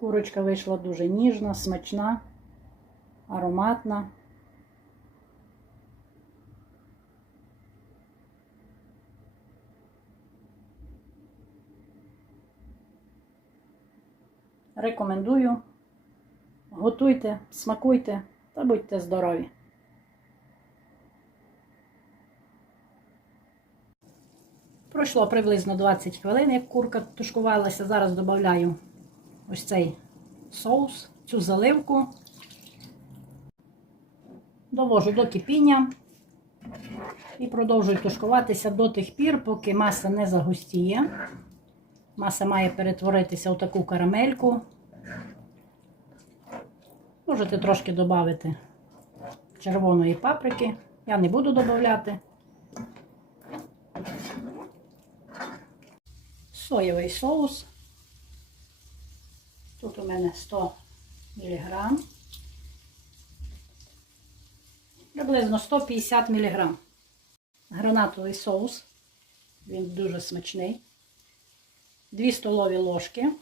Курочка вийшла дуже ніжна, смачна, ароматна. Рекомендую. Готуйте, смакуйте та будьте здорові. Пройшло приблизно 20 хвилин, як курка тушкувалася. Зараз додаю ось цей соус, цю заливку. Довожу до кипіння і продовжую тушкуватися до тих пір, поки маса не загустіє. Маса має перетворитися в таку карамельку. Можете трошки додати червоної паприки. Я не буду додати. Соєвий соус. Тут у мене 100 мг. Приблизно 150 мг. Гранатовий соус. Він дуже смачний. 2 столові ложки